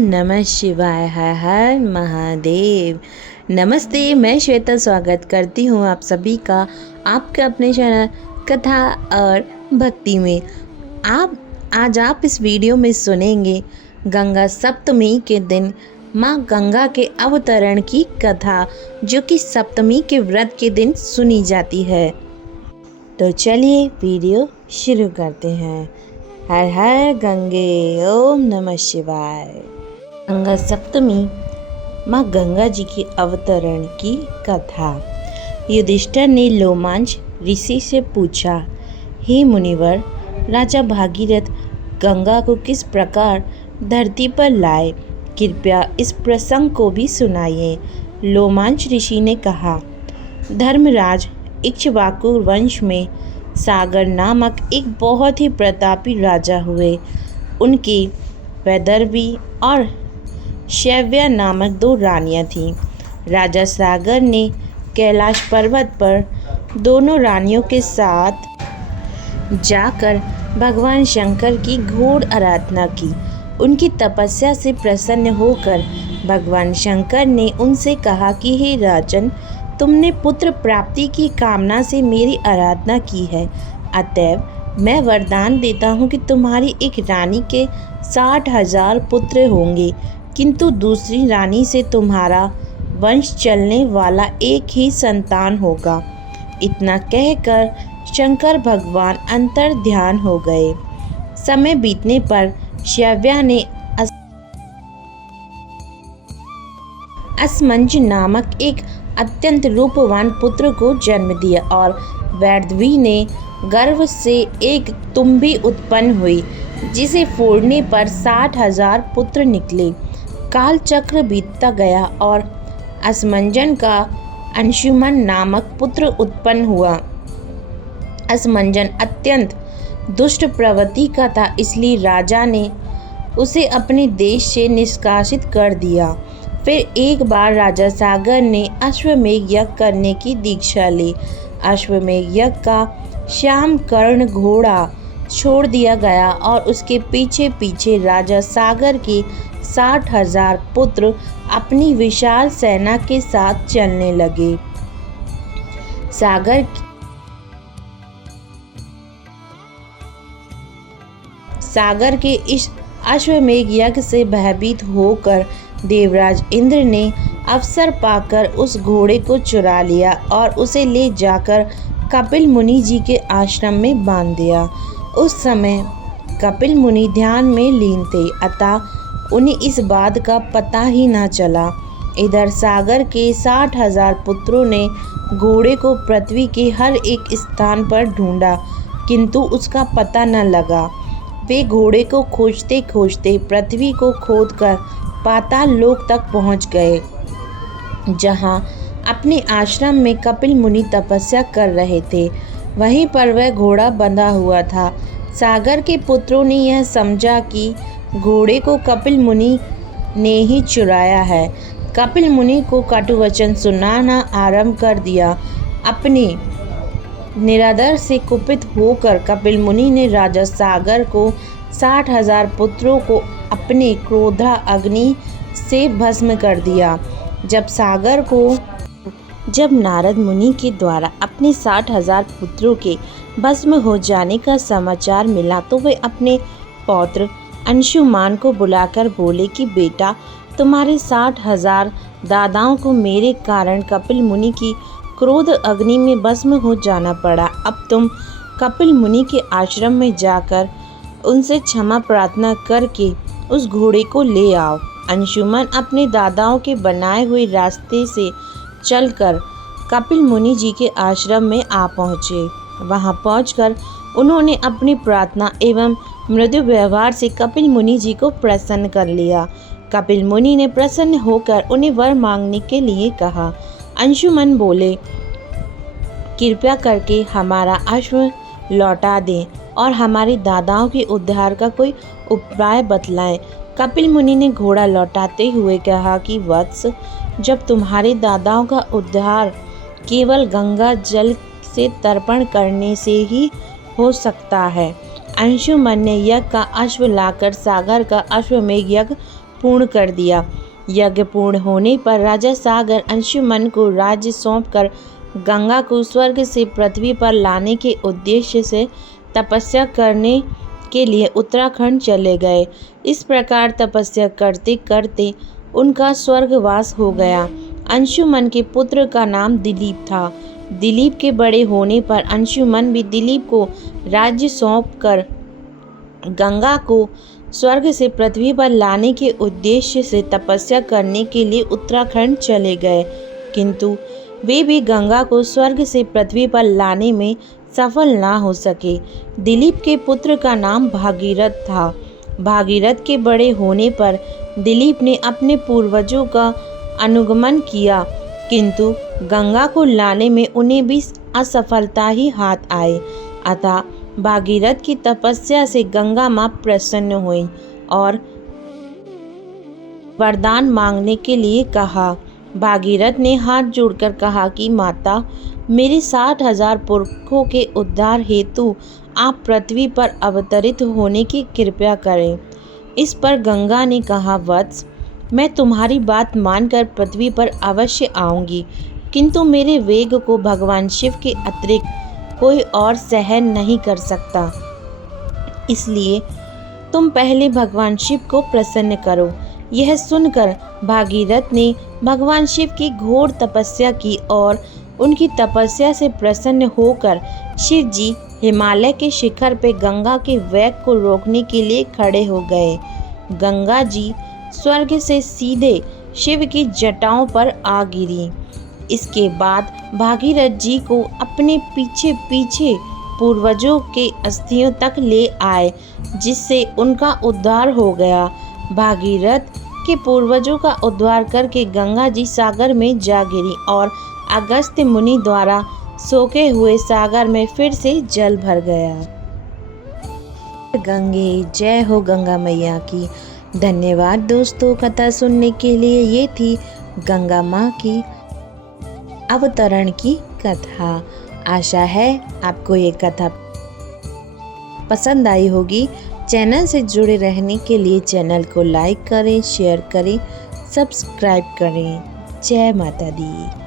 नमः शिवाय। हर हर महादेव। नमस्ते, मैं श्वेता स्वागत करती हूँ आप सभी का आपके अपने चैनल कथा और भक्ति में। आज आप इस वीडियो में सुनेंगे गंगा सप्तमी के दिन माँ गंगा के अवतरण की कथा, जो कि सप्तमी के व्रत के दिन सुनी जाती है। तो चलिए वीडियो शुरू करते हैं। हर हर गंगे, ओम नमः शिवाय। गंगा सप्तमी, माँ गंगा जी की अवतरण की कथा। युधिष्ठिर ने लोमांच ऋषि से पूछा, हे मुनिवर, राजा भागीरथ गंगा को किस प्रकार धरती पर लाए, कृपया इस प्रसंग को भी सुनाइए। लोमांच ऋषि ने कहा, धर्मराज, इक्ष्वाकु वंश में सागर नामक एक बहुत ही प्रतापी राजा हुए। उनकी वैदर्भी और शैव्या नामक दो रानियां थीं। राजा सागर ने कैलाश पर्वत पर दोनों रानियों के साथ जाकर भगवान शंकर की घोर आराधना की। उनकी तपस्या से प्रसन्न होकर भगवान शंकर ने उनसे कहा कि हे राजन, तुमने पुत्र प्राप्ति की कामना से मेरी आराधना की है, अतएव मैं वरदान देता हूँ कि तुम्हारी एक रानी के 60,000 पुत्र होंगे, किंतु दूसरी रानी से तुम्हारा वंश चलने वाला एक ही संतान होगा। इतना कहकर शंकर भगवान अंतर ध्यान हो गए। समय बीतने पर शैव्या ने असमंज नामक एक अत्यंत रूपवान पुत्र को जन्म दिया और वैदर्भी ने गर्भ से एक तुम्बी उत्पन्न हुई, जिसे फोड़ने पर 60,000 पुत्र निकले। काल चक्र बीतता गया और असमंजन का अंशुमन नामक पुत्र उत्पन्न हुआ। असमंजन अत्यंत दुष्ट प्रवृत्ति का था, इसलिए राजा ने उसे अपने देश से निष्कासित कर दिया। फिर एक बार राजा सागर ने अश्वमेध यज्ञ करने की दीक्षा ली। अश्वमेध यज्ञ का श्याम कर्ण घोड़ा छोड़ दिया गया और उसके पीछे पीछे राजा सागर के 60,000 पुत्र अपनी विशाल सेना के साथ चलने लगे। सागर के इस अश्वमेध यज्ञ से भयभीत होकर देवराज इंद्र ने अवसर पाकर उस घोड़े को चुरा लिया और उसे ले जाकर कपिल मुनि जी के आश्रम में बांध दिया। उस समय कपिल मुनि ध्यान में लीन थे, अतः उन्हें इस बात का पता ही न चला। इधर सागर के 60,000 पुत्रों ने घोड़े को पृथ्वी के हर एक स्थान पर ढूंढा, किंतु उसका पता न लगा। वे घोड़े को खोजते खोजते पृथ्वी को खोदकर पाताल लोक तक पहुंच गए, जहां अपने आश्रम में कपिल मुनि तपस्या कर रहे थे। वहीं पर वह घोड़ा बंधा हुआ था। सागर के पुत्रों ने यह समझा कि घोड़े को कपिल मुनि ने ही चुराया है। कपिल मुनि को कटु वचन सुनाना आरंभ कर दिया। अपने निरादर से कुपित होकर कपिल मुनि ने राजा सागर को 60,000 पुत्रों को अपने क्रोधा अग्नि से भस्म कर दिया। जब नारद मुनि के द्वारा अपने 60,000 पुत्रों के भस्म हो जाने का समाचार मिला, तो वे अपने पौत्र अंशुमान को बुलाकर बोले कि बेटा, तुम्हारे 60,000 दादाओं को मेरे कारण कपिल मुनि की क्रोध अग्नि में भस्म हो जाना पड़ा। अब तुम कपिल मुनि के आश्रम में जाकर उनसे क्षमा प्रार्थना करके उस घोड़े को ले आओ। अंशुमन अपने दादाओं के बनाए हुए रास्ते से चलकर कपिल मुनि जी के आश्रम में आ पहुँचे। वहां पहुंचकर उन्होंने अपनी प्रार्थना एवं मृदु व्यवहार से कपिल मुनि जी को प्रसन्न कर लिया। कपिल मुनि ने प्रसन्न होकर उन्हें वर मांगने के लिए कहा। अंशुमन बोले, कृपया करके हमारा अश्व लौटा दें और हमारे दादाओं के उद्धार का कोई उपाय बतलाएं। कपिल मुनि ने घोड़ा लौटाते हुए कहा कि वत्स, जब तुम्हारे दादाओं का उद्धार केवल गंगा जल से तर्पण करने से ही हो सकता है। अंशुमन ने यज्ञ का अश्व लाकर सागर का अश्वमेध यज्ञ पूर्ण कर दिया। यज्ञ पूर्ण होने पर राजा सागर अंशुमन को राज्य सौंपकर गंगा को स्वर्ग से पृथ्वी पर लाने के उद्देश्य से तपस्या करने के लिए उत्तराखंड चले गए। इस प्रकार तपस्या करते करते उनका स्वर्गवास हो गया। अंशुमन के पुत्र का नाम दिलीप था। दिलीप के बड़े होने पर अंशुमन भी दिलीप को राज्य सौंपकर गंगा को स्वर्ग से पृथ्वी पर लाने के उद्देश्य से तपस्या करने के लिए उत्तराखंड चले गए, किंतु वे भी गंगा को स्वर्ग से पृथ्वी पर लाने में सफल ना हो सके। दिलीप के पुत्र का नाम भागीरथ था। भागीरथ के बड़े होने पर दिलीप ने अपने पूर्वजों का अनुगमन किया, किंतु गंगा को लाने में उन्हें भी असफलता ही हाथ आए। अतः भागीरथ की तपस्या से गंगा माँ प्रसन्न हुई और वरदान मांगने के लिए कहा। भागीरथ ने हाथ जोड़कर कहा कि माता, मेरे 60,000 पुरखों के उद्धार हेतु आप पृथ्वी पर अवतरित होने की कृपा करें। इस पर गंगा ने कहा, वत्स, मैं तुम्हारी बात मानकर पृथ्वी पर अवश्य आऊंगी, किंतु मेरे वेग को भगवान शिव के अतिरिक्त कोई और सहन नहीं कर सकता। इसलिए तुम पहले भगवान शिव को प्रसन्न करो। यह सुनकर भागीरथ ने भगवान शिव की घोर तपस्या की और उनकी तपस्या से प्रसन्न होकर शिव जी हिमालय के शिखर पे गंगा के वेग को रोकने के लिए खड़े हो गए। गंगा जी स्वर्ग से सीधे शिव की जटाओं पर आ गिरी। इसके बाद भागीरथ जी को अपने पीछे पीछे पूर्वजों के अस्थियों तक ले आए, जिससे उनका उद्धार हो गया। भागीरथ के पूर्वजों का उद्धार करके गंगा जी सागर में जा गिरी और अगस्त्य मुनि द्वारा सोखे हुए सागर में फिर से जल भर गया। गंगे जय हो गंगा मैया की। धन्यवाद दोस्तों कथा सुनने के लिए। ये थी गंगा माँ की अवतरण की कथा। आशा है आपको ये कथा पसंद आई होगी। चैनल से जुड़े रहने के लिए चैनल को लाइक करें, शेयर करें, सब्सक्राइब करें। जय माता दी।